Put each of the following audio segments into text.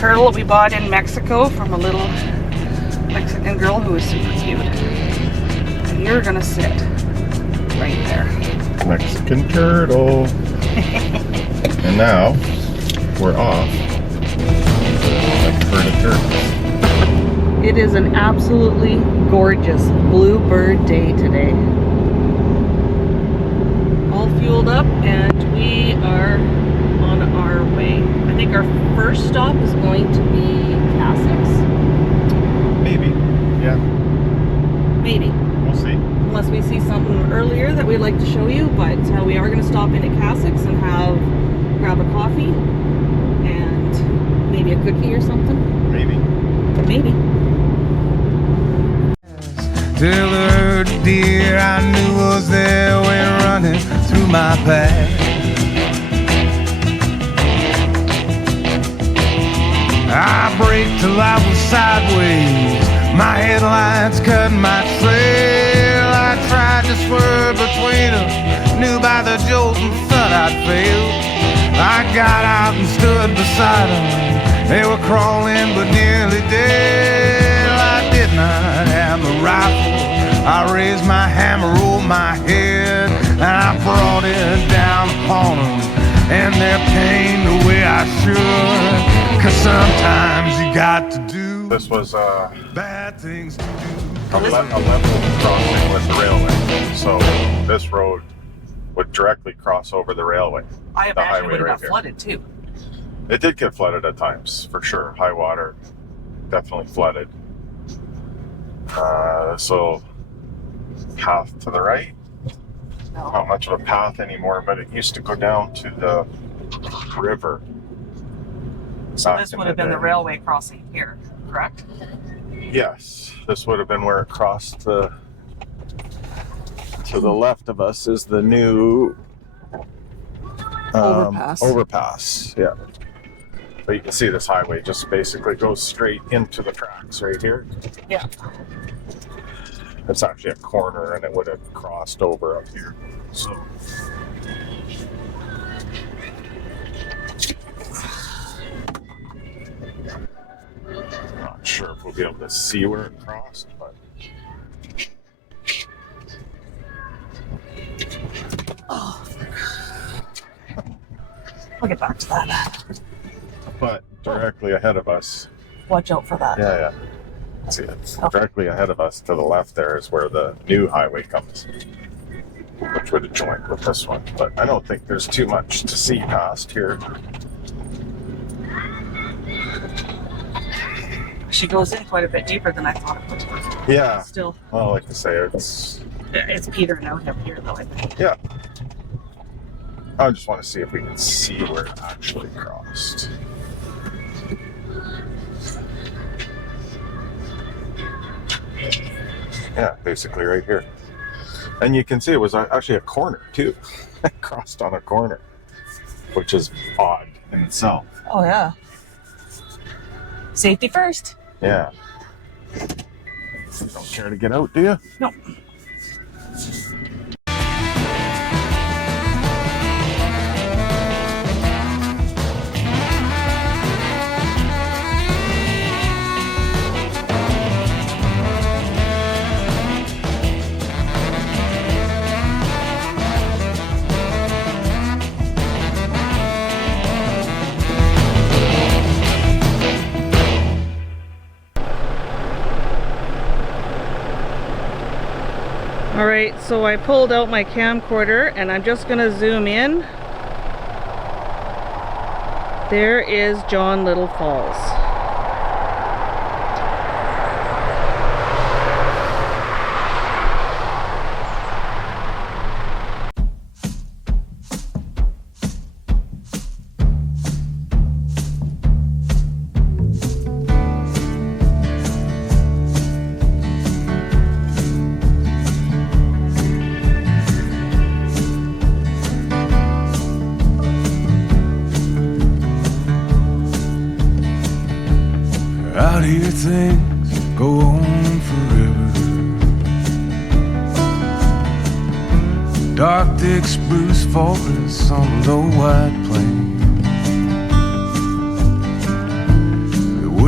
turtle that we bought in Mexico from a little Mexican girl who was super cute. And you're gonna sit right there. Mexican turtle. And now we're off. Like herd of turtles. It is an absolutely gorgeous bluebird day today. All fueled up and we are on our way. I think our first stop is going to be Casix. Maybe. Yeah. Maybe. We'll see. Unless we see something earlier that we'd like to show you, but we are going to stop in at Casix and grab a coffee and maybe a cookie or something. Maybe. Maybe. Till the herd of deer I knew was there went running through my path. I braked till I was sideways, my headlights cut my trail. I tried to swerve between them, knew by the jolt and thought I'd failed. I got out and stood beside them, they were crawling but nearly dead. I did not have a rifle, I raised my hammer over my head, and I brought it down upon them and their pain the way I should. Cause sometimes you got to do This was bad things to do. a level crossing with the railway. So this road would directly cross over the railway. I The imagine it highway would have right got here. flooded too. It did get flooded at times, for sure. High water, definitely flooded. So path to the right. No. Not much of a path anymore, but it used to go down to the river. So Back this in would have been day. the railway crossing here, correct? Yes, this would have been where it crossed the. To the left of us is the new Overpass. Overpass, yeah. But you can see this highway just basically goes straight into the tracks right here. Yeah. It's actually a corner, and it would have crossed over up here. So. Not sure if we'll be able to see where it crossed, but. Oh. I'll get back to that. But directly ahead of us. Watch out for that. Yeah. See it. Okay. Directly ahead of us to the left there is where the new highway comes, which would have joined with this one. But I don't think there's too much to see past here. She goes in quite a bit deeper than I thought it would. Yeah. Still, Well, like I say, it's. it's petering out up here though, I think. Yeah. I just want to see if we can see where it actually crossed. Yeah, basically right here. And you can see it was actually a corner too. It crossed on a corner, which is odd in itself. Oh yeah. Safety first. Yeah. You don't care to get out, do you? No. All right, so I pulled out my camcorder and I'm just gonna zoom in. There is John Little Falls. Out here things go on forever. Dark thick spruce forests on low white plain.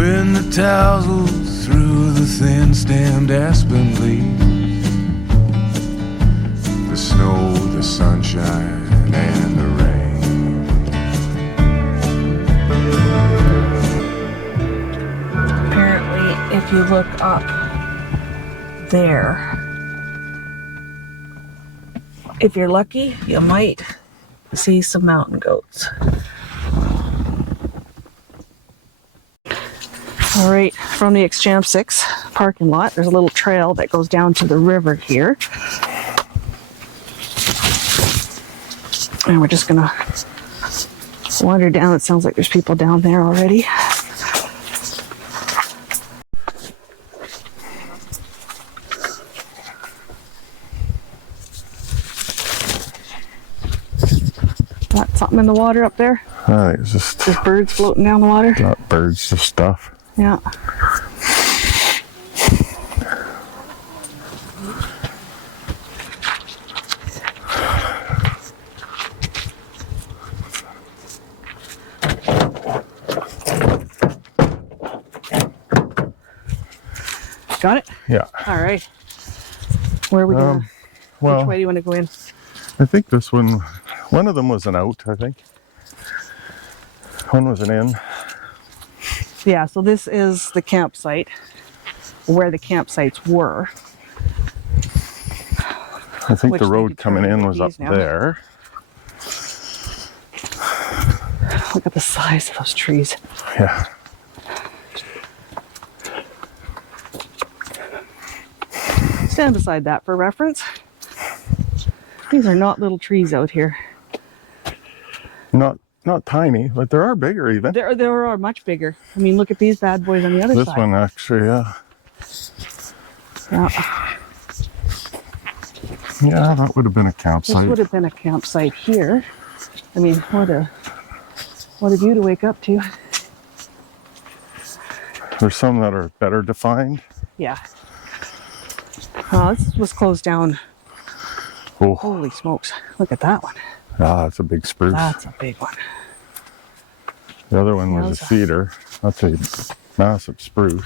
When the tousles through the thin-stemmed aspen leaves, the snow, the sunshine, and the rain. Apparently, if you look up there, if you're lucky, you might see some mountain goats. All right, from the Exchange 6 parking lot, there's a little trail that goes down to the river here. And we're just gonna wander down. It sounds like there's people down there already. Got something in the water up there? It's just There's birds floating down the water? not birds, just stuff. Yeah. Got it? Yeah. All right. Where are we going? Well, Which way do you want to go in? I think this one of them was an out, I think. One was an in. Yeah, so this is the campsite, where the campsites were. I think Which the they road coming in was up these now. there. Look at the size of those trees. Yeah. Stand beside that for reference. These are not little trees out here. Not tiny, but there are bigger even. There are much bigger. I mean, look at these bad boys on the other This side. one actually, yeah. Yeah. Yeah, that would have been a This campsite. would have been a campsite here. I mean, what a view to wake up to. There's some that are better defined. Yeah. This was closed down. Oh, Holy smokes. Look at that one. that's a big spruce. That's a big one. The other one was a Yowza. cedar. That's a massive spruce.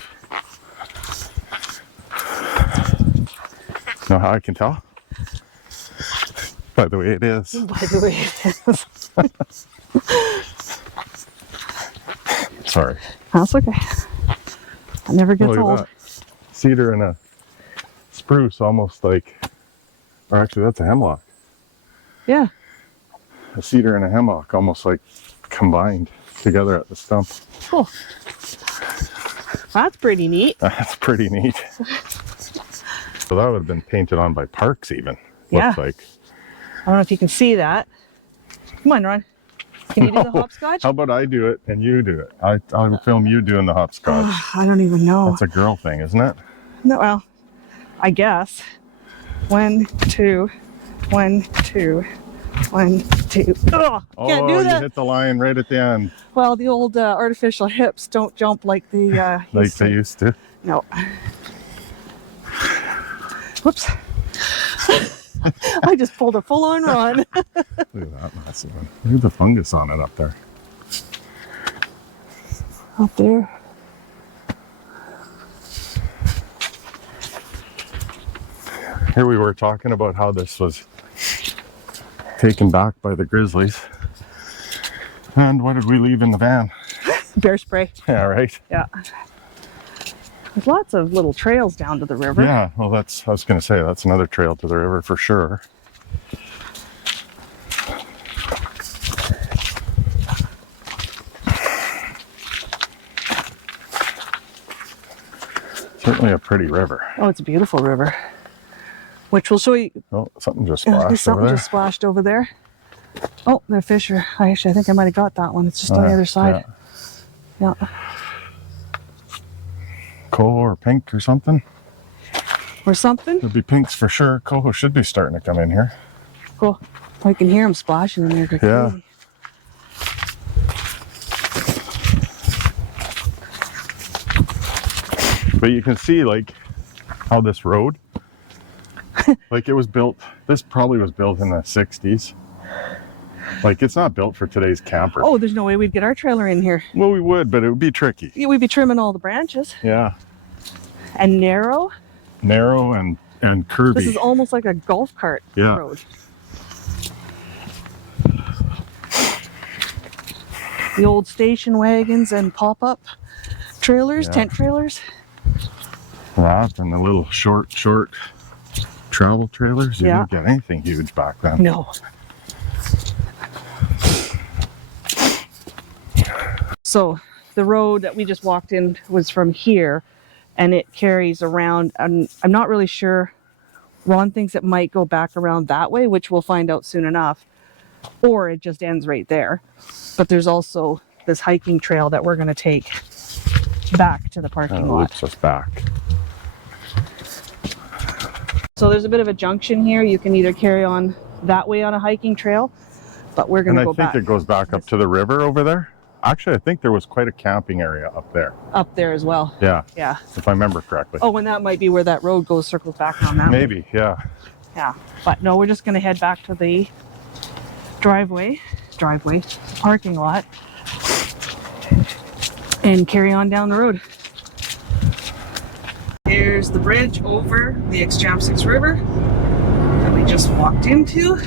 Know how I can tell? By the way it is. By the way, it is. Sorry. That's okay. It never gets Look at old. that. Cedar and a spruce almost like, or actually that's a hemlock. Yeah. A cedar and a hemlock almost like combined together at the stump. Cool. That's pretty neat. That's pretty neat. So that would have been painted on by Parks even. Yeah. Looks like. I don't know if you can see that. Come on, Ron. Can you do the No. hopscotch? How about I do it and you do it? I'll film you doing the hopscotch. I don't even know. That's a girl thing, isn't it? No, well, I guess. 1, 2, 1, 2, 1, 2. Oh, can't do you that. hit the line right at the end, Well, the old artificial hips don't jump like the like they used to. No. Whoops. I just pulled a full-on run. Look at that massive one. Look at the fungus on it up there. Up there. Here we were talking about how this was taken back by the grizzlies. And what did we leave in the van? Bear spray. Yeah, right? Yeah. There's lots of little trails down to the river. Yeah, well I was going to say, that's another trail to the river for sure. Certainly a pretty river. Oh, it's a beautiful river. Which we'll show you. Oh, something just There's splashed over something there. just splashed over there. Oh, they're fisher. I think I might have got that one. It's just on the other side. Yeah. Coho or pink or something. Or something. It'd be pinks for sure. Coho should be starting to come in here. Cool. I can hear them splashing in there. Yeah. But you can see like how this road, like it was built, this probably was built in the 60s. Like, it's not built for today's camper. Oh, there's no way we'd get our trailer in here. Well, we would, but it would be tricky. Yeah, we'd be trimming all the branches. Yeah. And narrow. Narrow and curvy. This is almost like a golf cart road. The old station wagons and pop-up trailers, tent trailers. That and the little short travel trailers. You didn't get anything huge back then. No. So the road that we just walked in was from here, and it carries around. I'm not really sure. Ron thinks it might go back around that way, which we'll find out soon enough, or it just ends right there. But there's also this hiking trail that we're going to take back to the parking lot. Loops us back. So there's a bit of a junction here. You can either carry on that way on a hiking trail, but we're going to go back. And I think it goes back up to the river over there. Actually, I think there was quite a camping area up there. Up there as well. Yeah. Yeah. If I remember correctly. Oh, and that might be where that road goes, circles back on that. Maybe, yeah. Yeah. But no, we're just going to head back to the parking lot, and carry on down the road. Here's the bridge over the Exchamsix River that we just walked into.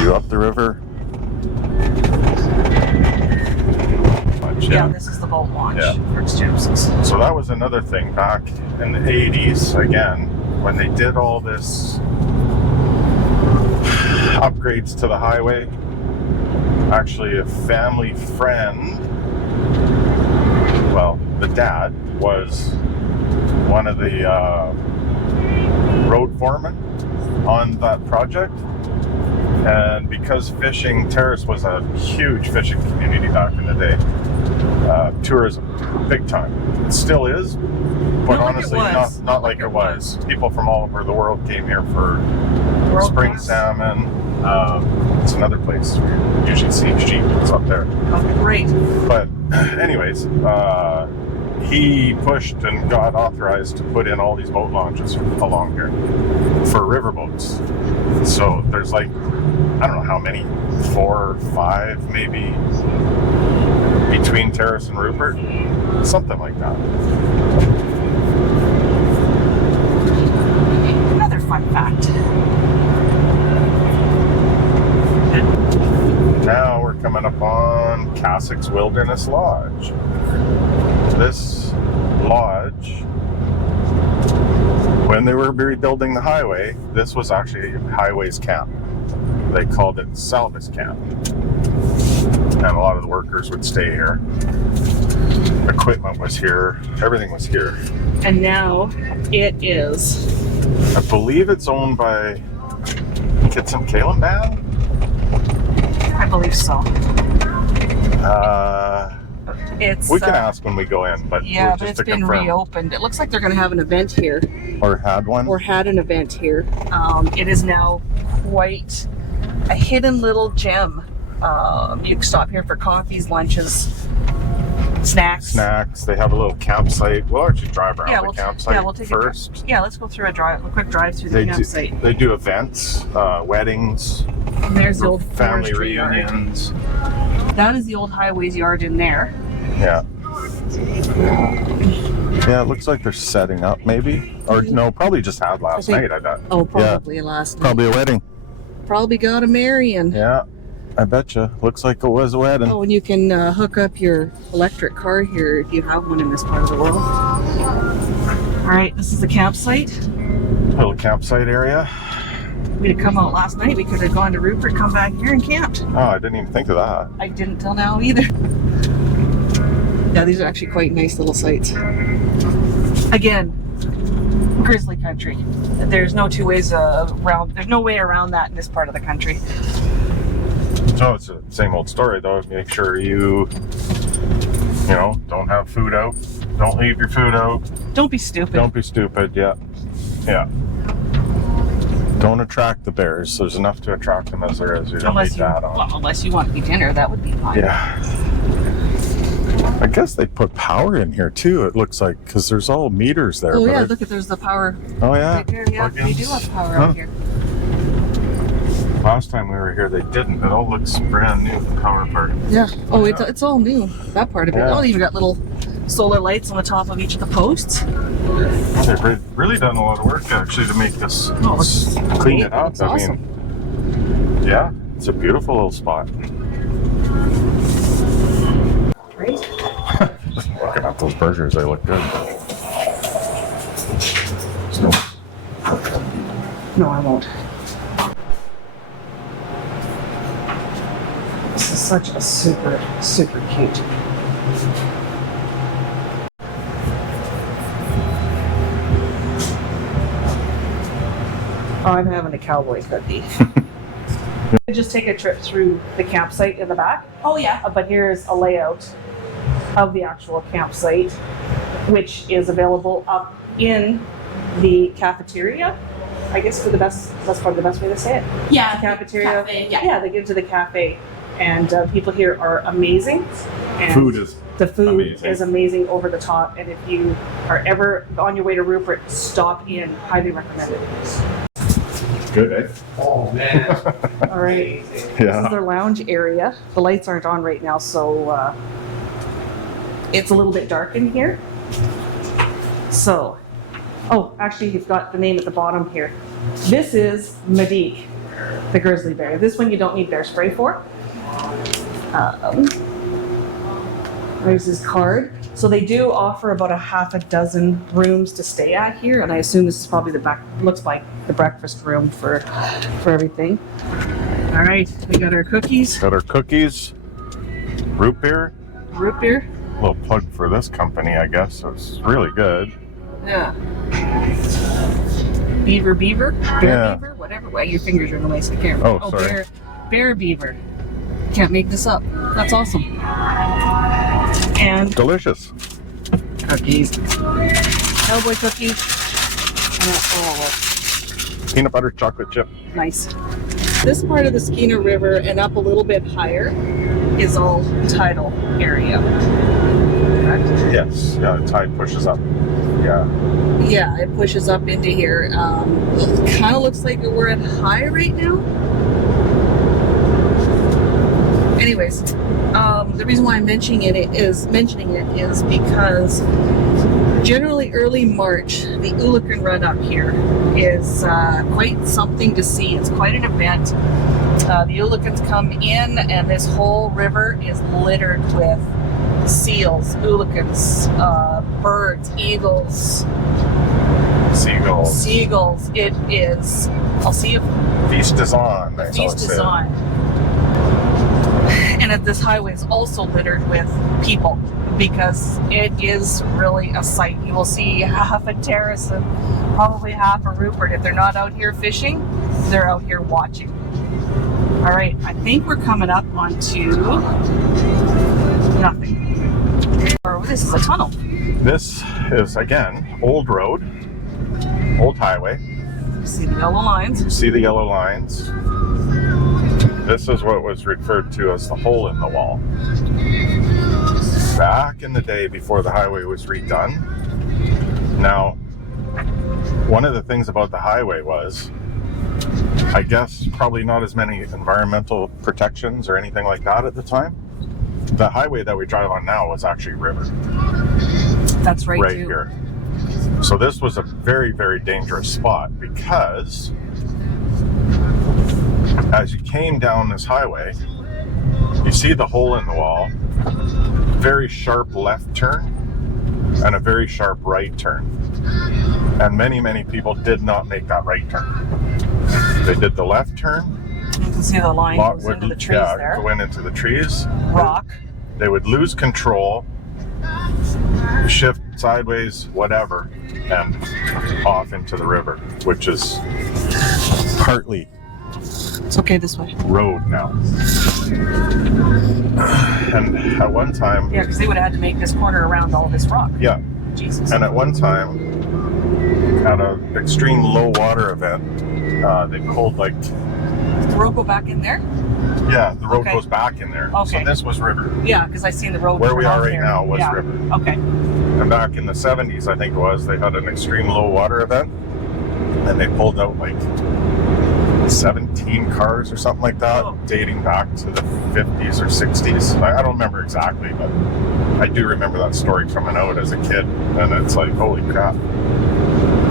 You up the river? Yeah, this is the boat launch for Exchamsix. So that was another thing back in the 80s, again, when they did all this upgrades to the highway. Actually, a family friend, well, the dad was one of the road foremen on that project. And because Terrace was a huge fishing community back in the day, tourism, big time. It still is, but honestly, not like it was. People from all over the world came here for spring salmon. It's another place where you usually see sheep. It's up there. Oh, great. But anyways, he pushed and got authorized to put in all these boat launches along here for riverboats. So there's like, I don't know how many, 4 or 5 maybe, between Terrace and Rupert, something like that. Another fun fact. Now we're coming up on Cassock's Wilderness Lodge. This lodge, when they were rebuilding the highway, this was actually Highways Camp. They called it Salvus Camp. And a lot of the workers would stay here. Equipment was here. Everything was here. And now it is. I believe it's owned by Kitson Kalen Band. I believe so. We can ask when we go in, but yeah, but it's been reopened. It looks like they're going to have an event here. Or had one. Or had an event here. It is now quite a hidden little gem. You can stop here for coffees, lunches, snacks. They have a little campsite. We'll actually drive around the campsite we'll take first. Let's go through a quick drive through the campsite. They do events, weddings. And there's the old family reunions. Yard. That is the old Highways yard in there. Yeah. Yeah, it looks like they're setting up maybe. Or no, probably just had last night, I bet. Oh, probably last night. Probably a wedding. Probably got a marrying. Yeah, I betcha. Looks like it was a wedding. Oh, and you can hook up your electric car here if you have one in this part of the world. All right, this is the campsite. Little campsite area. We'd have come out last night. We could have gone to Rupert, come back here and camped. Oh, I didn't even think of that. I didn't till now either. Yeah, these are actually quite nice little sites. Again, grizzly country. There's no two ways around. There's no way around that in this part of the country. So it's the same old story though. Make sure you don't have food out. Don't leave your food out. Don't be stupid. Don't be stupid. Yeah. Don't attract the bears. There's enough to attract them as there is. You don't need that on. Well, unless you want to eat dinner, that would be fine. Yeah. I guess they put power in here too. It looks like because there's all meters there. Oh but yeah, I- look at there's the power Oh yeah. right there. Yeah, they do have power Huh. out here. Last time we were here, they didn't. It all looks brand new. The power part. Yeah. Oh, it's all new. That part of it. Yeah. Oh, they even got little solar lights on the top of each of the posts. They've really done a lot of work actually to make this Oh, it's clean neat. it up. It's I awesome. mean, yeah, it's a beautiful little spot. Right? Looking at those burgers, they look good. So, No, I won't. This is such a super, super cute. Oh, I'm having a cowboy cookie. Just take a trip through the campsite in the back. Oh yeah. But here's a layout of the actual campsite, which is available up in the cafeteria. I guess for that's probably the best way to say it. Yeah. Cafeteria. Cafe, yeah. They get to the cafe, and people here are amazing. And food is the food amazing. is amazing, over the top. And if you are ever on your way to Rupert, stop in. Highly recommended. good, eh? Oh man. All right. This is Yeah. their lounge area. The lights aren't on right now, so it's a little bit dark in here. So, oh, actually, you've got the name at the bottom here. This is Medique, the grizzly bear. This one you don't need bear spray for. There's his card. So they do offer about a half a dozen rooms to stay at here, and I assume this is probably looks like the breakfast room for everything. All right, we got our cookies, Got our cookies, root beer. root beer. A little plug for this company, I guess. So it's really good. Yeah. Beaver, beaver, bear, Yeah. beaver, whatever. Well, your fingers are in the way, so I can't. Oh, sorry. Bear, beaver. Can't make this up. That's awesome. And Delicious. cookies, cowboy cookies, and oh, Peanut butter chocolate chip. nice. This part of the Skeena River and up a little bit higher is all tidal area. Correct? Yes. Yeah, the tide pushes up. Yeah. Yeah, it pushes up into here. It kind of looks like we're at high right now. Anyways, the reason why I'm mentioning it is because generally early March, the Oolakan Run up here is quite something to see. It's quite an event. The Oolakans come in, and this whole river is littered with seals, Oolakans, birds, eagles, Seagulls. It is. I'll see if Feast is on. the that's all feast it is said. on. And this highway is also littered with people because it is really a sight. You will see half a Terrace and probably half a Rupert. If they're not out here fishing, they're out here watching. All right, I think we're coming up onto nothing. Or this is a tunnel. This is, again, old road, old highway. See the yellow lines. You see the yellow lines. This is what was referred to as the hole in the wall. Back in the day before the highway was redone. Now, one of the things about the highway was, I guess, probably not as many environmental protections or anything like that at the time. The highway that we drive on now was actually river. That's right, Right too. here. So this was a very, very dangerous spot because as you came down this highway, you see the hole in the wall, very sharp left turn and a very sharp right turn. And many, many people did not make that right turn. They did the left turn. You can see the line lot goes would- into the trees there. go into the trees. Rock. They would lose control, shift sideways, whatever, and off into the river, which is partly It's okay this way. road now. And at one time, Yeah, because they would have had to make this corner around all this rock. yeah, Jesus. and at one time, at an extreme low water event, they pulled like The road go back in there? Yeah, the road Okay. goes back in there. Okay. So this was river. Yeah, because I seen the road. Where we turn are off right there. now was Yeah. river. Okay. And back in the 70s, I think it was, they had an extreme low water event. And they pulled out like 17 cars or something like that, Oh. dating back to the 50s or 60s. I don't remember exactly, but I do remember that story coming out as a kid. And it's like, holy crap.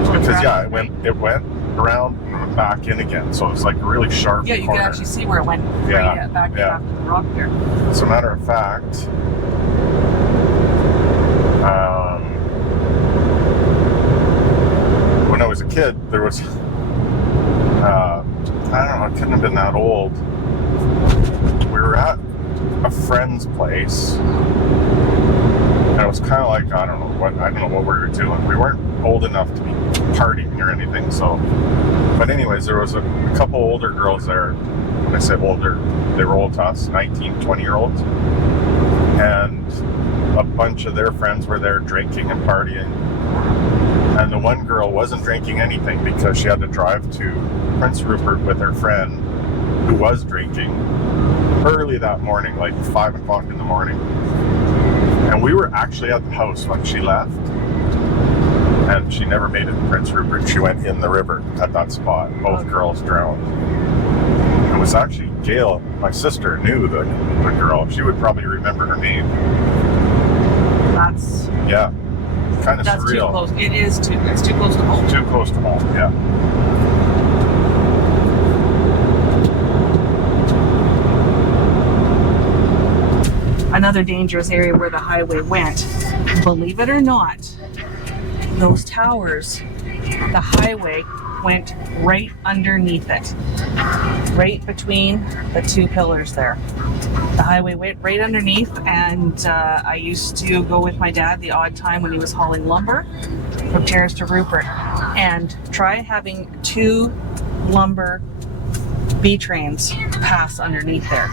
Because yeah, it went around and went back in again. So it's like a really sharp Yeah, you corner. can actually see where it went Yeah, back in yeah. after the rock there. As a matter of fact, when I was a kid, there was, I don't know, I couldn't have been that old. We were at a friend's place, and it was kind of like, I don't know what we were doing. We weren't old enough to be partying or anything, so. But anyways, there was a couple older girls there. When I say older, they were old to us, 19, 20-year-olds. And a bunch of their friends were there drinking and partying. And the one girl wasn't drinking anything because she had to drive to Prince Rupert with her friend who was drinking early that morning, like 5 o'clock in the morning. And we were actually at the house when she left. And she never made it to Prince Rupert. She went in the river at that spot. Both girls drowned. It was actually Gail, my sister, knew the girl. She would probably remember her name. That's Kind of too surreal. close. It's too close to home. Too close to home, yeah. Another dangerous area where the highway went. Believe it or not, those towers, the highway went right underneath it. Right between the two pillars there. The highway went right underneath, and I used to go with my dad the odd time when he was hauling lumber from Terrace to Rupert, and try having 2 lumber B trains pass underneath there.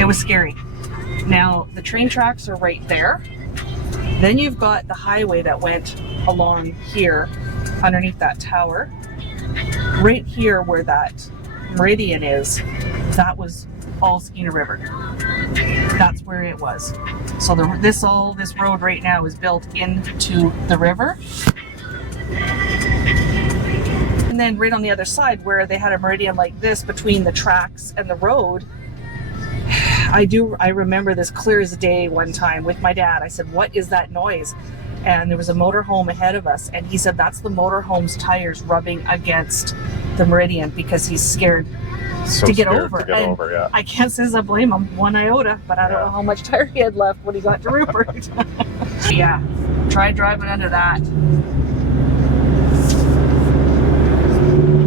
It was scary. Now, the train tracks are right there. Then you've got the highway that went along here underneath that tower. Right here where that meridian is, that was all Skeena River. That's where it was. So this road right now is built into the river. And then right on the other side where they had a meridian like this between the tracks and the road, I remember this clear as day one time with my dad. I said, "What is that noise?" And there was a motorhome ahead of us, and he said that's the motorhome's tires rubbing against the meridian because he's scared So to get scared over. To get And over, yeah. I can't say I blame him one iota, but I don't know how much tire he had left when he got to Rupert. Yeah, try driving under that.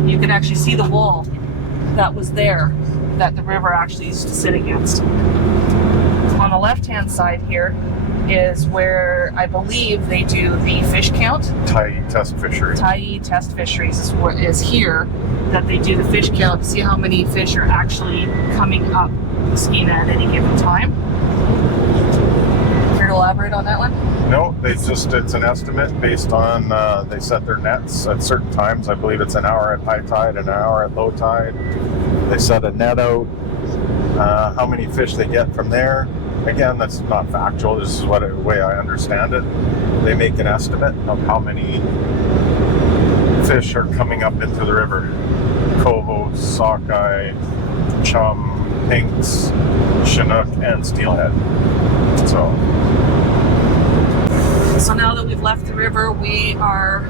You can actually see the wall that was there that the river actually used to sit against. On the left-hand side here is where I believe they do the fish count. Tyee test fishery. Tyee test fisheries is here that they do the fish count to see how many fish are actually coming up the Skeena at any given time. Care to elaborate on that one? No, it's an estimate based on, they set their nets at certain times. I believe it's an hour at high tide and an hour at low tide. They set a net out, how many fish they get from there. Again, that's not factual. This is the way I understand it. They make an estimate of how many fish are coming up into the river. Coho, sockeye, chum, pinks, chinook, and steelhead. So now that we've left the river, we are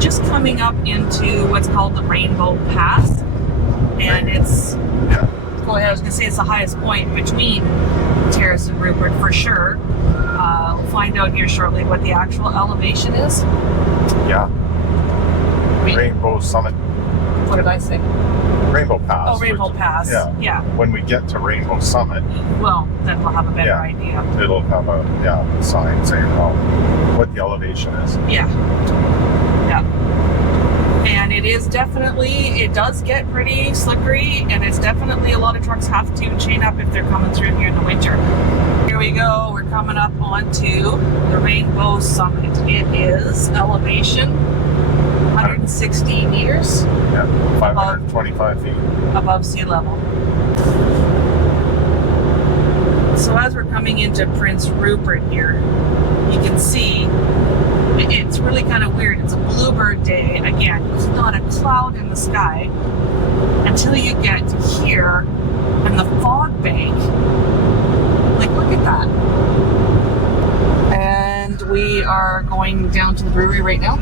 just coming up into what's called the Rainbow Pass. And it's, well, I was going to say it's the highest point between Terrace and Rupert for sure. We'll find out here shortly what the actual elevation is. Yeah. Rainbow Summit. What did I say? Rainbow Pass. Oh, Rainbow Pass. Yeah. When we get to Rainbow Summit, well, then we'll have a better idea. It'll have a sign saying what the elevation is. Yeah. And it does get pretty slippery, and it's definitely a lot of trucks have to chain up if they're coming through here in the winter. Here we go. We're coming up onto the Rainbow Summit. It is elevation 160 meters Yeah, 525 feet. above sea level. So as we're coming into Prince Rupert here, you can see it's really kind of weird. It's a bluebird day. Again, there's not a cloud in the sky until you get here and the fog bank. Like, look at that. And we are going down to the brewery right now.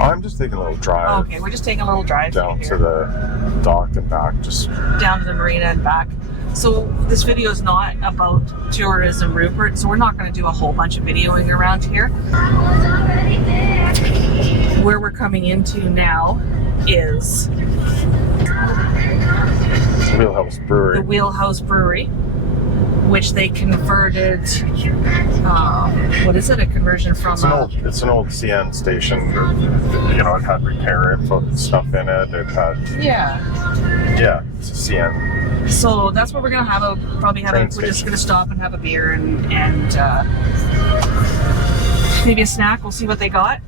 I'm just taking a little drive. Okay, we're just taking a little drive down here. to the dock and back. Just down to the marina and back. So this video is not about tourism, Rupert, so we're not going to do a whole bunch of videoing around here. Where we're coming into now is Wheelhouse Brewery. the Wheelhouse Brewery, which they converted, what is it, a conversion from It's an old CN station. You know, it had repair info stuff in it. It had, yeah, it's a CN. So that's what we're gonna have. We're just gonna stop and have a beer and maybe a snack. We'll see what they got.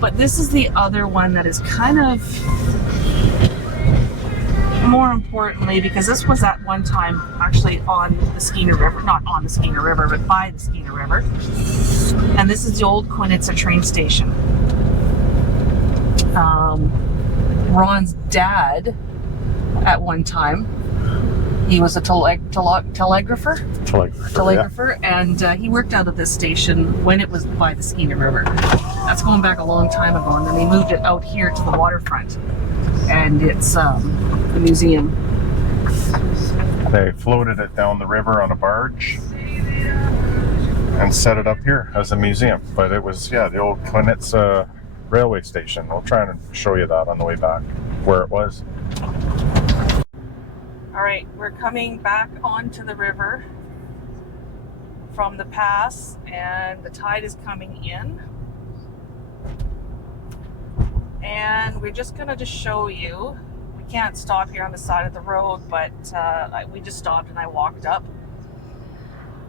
But this is the other one that is kind of more importantly, because this was at one time actually on the Skeena River, not on the Skeena River, but by the Skeena River. And this is the old Quinitza train station. Ron's dad, at one time, he was a telegrapher, and he worked out of this station when it was by the Skeena River. That's going back a long time ago, and then they moved it out here to the waterfront, and it's a museum. They floated it down the river on a barge and set it up here as a museum. But it was, the old Quinitza railway station. We'll try and show you that on the way back, where it was. All right, we're coming back onto the river from the pass, and the tide is coming in. And we're just gonna show you. We can't stop here on the side of the road, but we just stopped and I walked up.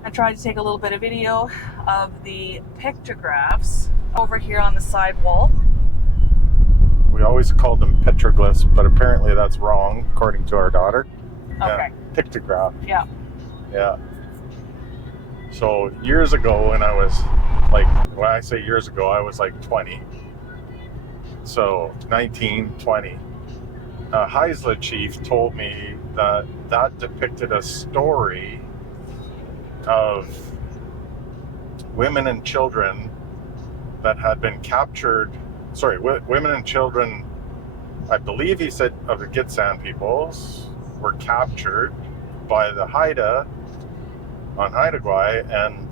I tried to take a little bit of video of the pictographs over here on the side wall. We always called them petroglyphs, but apparently that's wrong, according to our daughter. Okay. Pictograph. Yeah. Yeah. So years ago, when I was when I say years ago, I was like 20. So 19, 20. A Haisla chief told me that depicted a story of women and children that had been captured. Sorry, women and children, I believe he said, of the Gitsan peoples were captured by the Haida on Haida Gwaii, and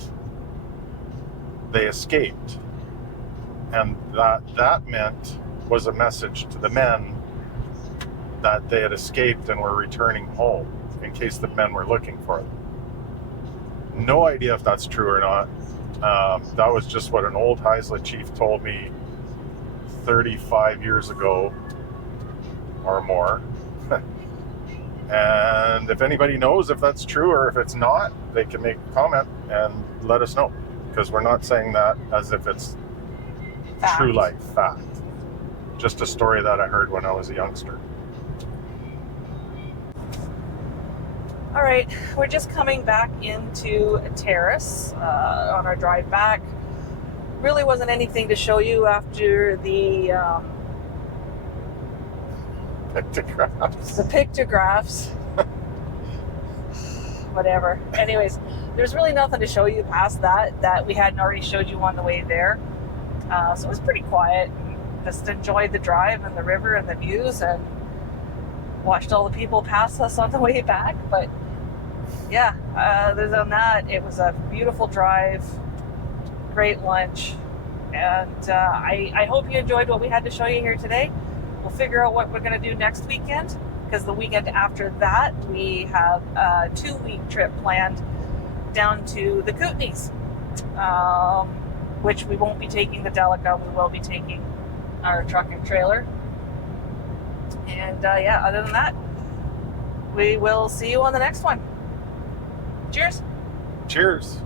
they escaped. And that meant was a message to the men that they had escaped and were returning home in case the men were looking for them. No idea if that's true or not. That was just what an old Haisla chief told me 35 years ago or more. And if anybody knows if that's true or if it's not, they can make a comment and let us know, because we're not saying that as if it's Fact. True life fact. Just a story that I heard when I was a youngster. All right, we're just coming back into Terrace on our drive back. Really wasn't anything to show you after the pictographs. Whatever. Anyways, there's really nothing to show you past that we hadn't already showed you on the way there. So it was pretty quiet. Just enjoyed the drive and the river and the views, and watched all the people pass us on the way back. But yeah, other than that, it was a beautiful drive, great lunch, and I hope you enjoyed what we had to show you here today. We'll figure out what we're going to do next weekend, because the weekend after that we have a 2-week trip planned down to the Kootenays, which we won't be taking the Delica. We will be taking our truck and trailer. And yeah, other than that, we will see you on the next one. Cheers. Cheers.